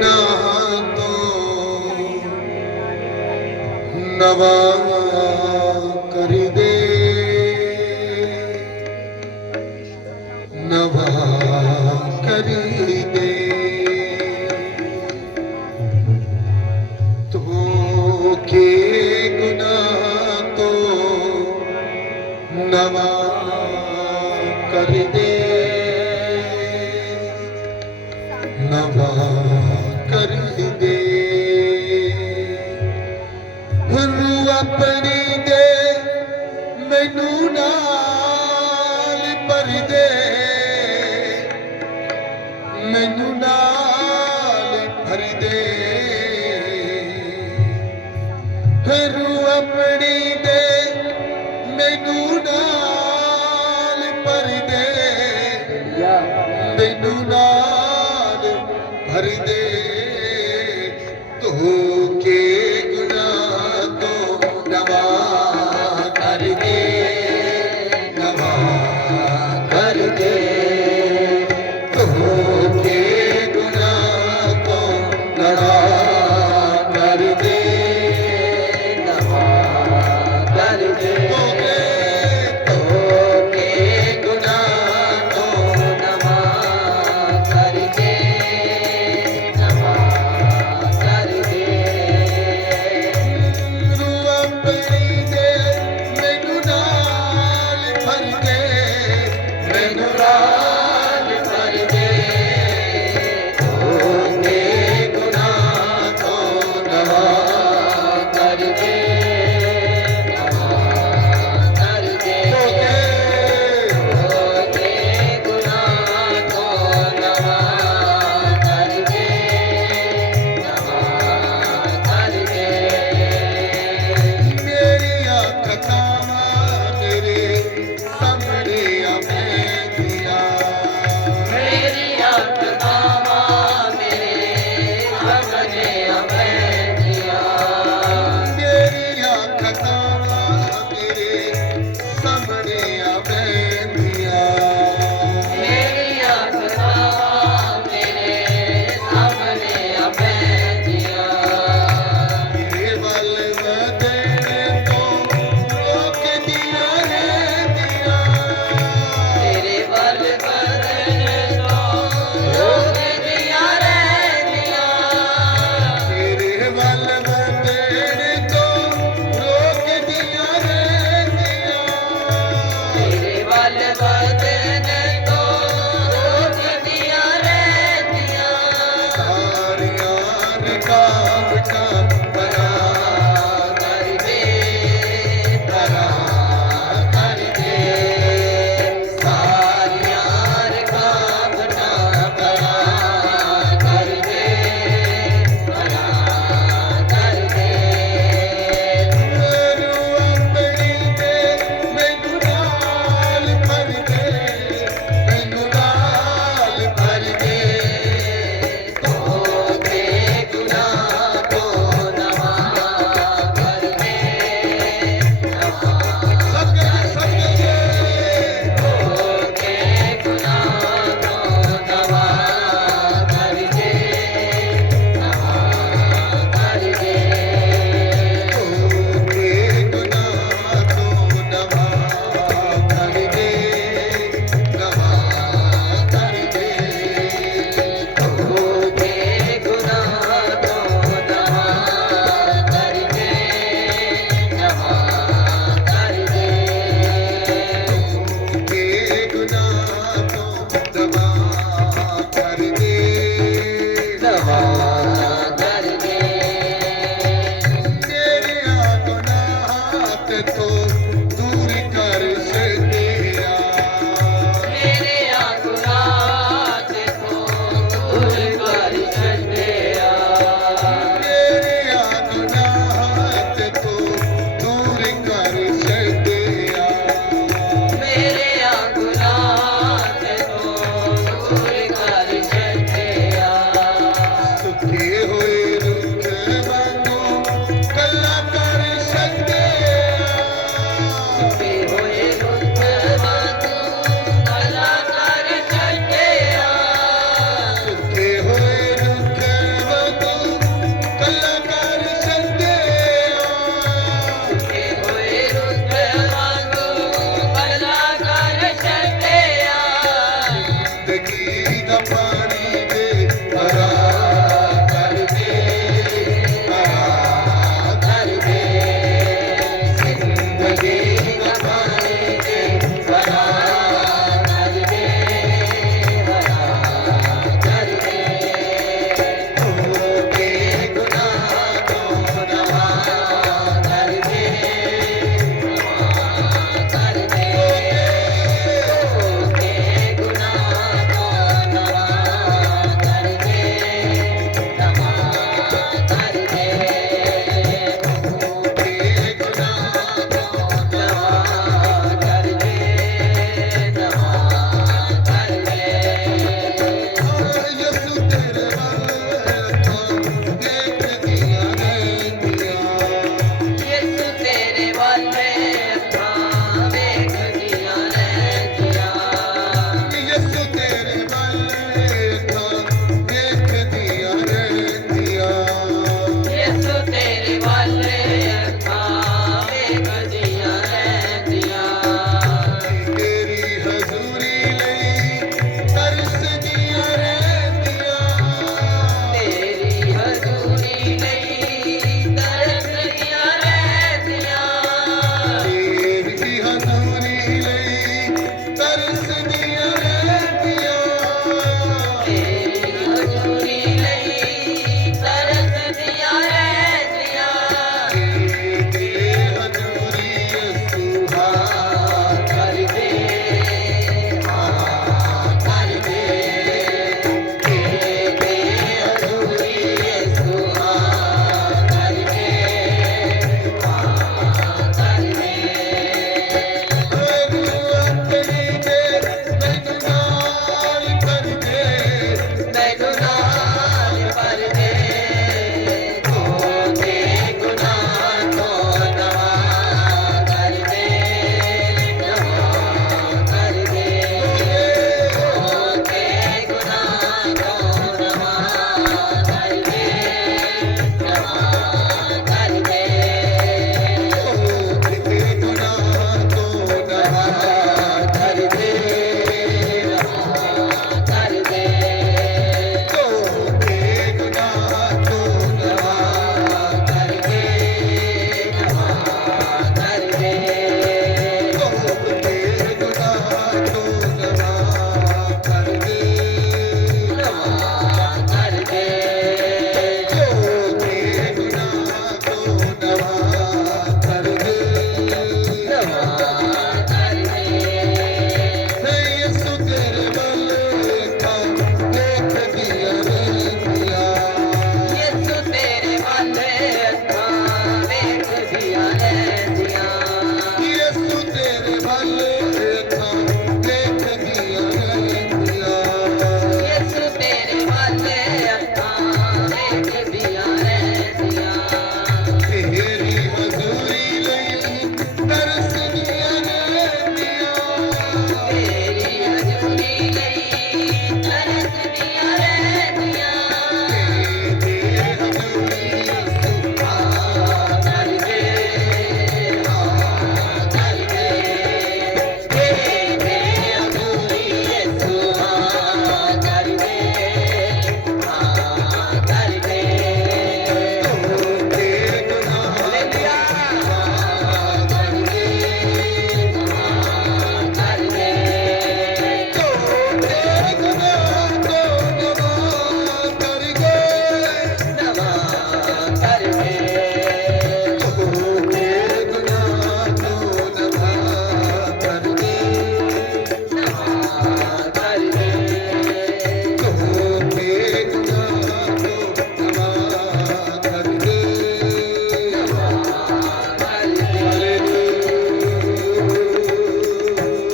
না নবা ਭਰ ਦੇ ਮੈਨੂੰ ਨਾਲ ਭਰ ਦੇ। का